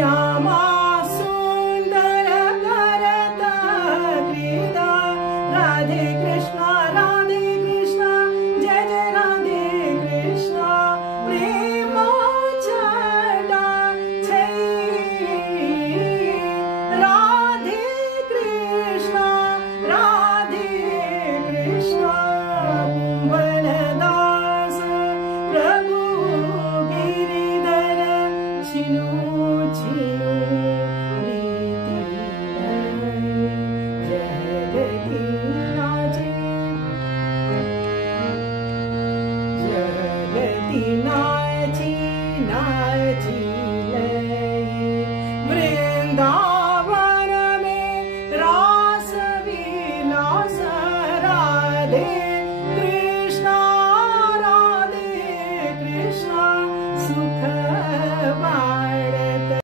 श्यामा सुंदर करत क्रीडा राधे कृष्ण जय जय राधे कृष्ण प्रेम छटा राधे कृष्ण कुंभलदास प्रभु गिरिधर छिनु छिनु जगति नाचे जगति नाची नाची लई वृंदा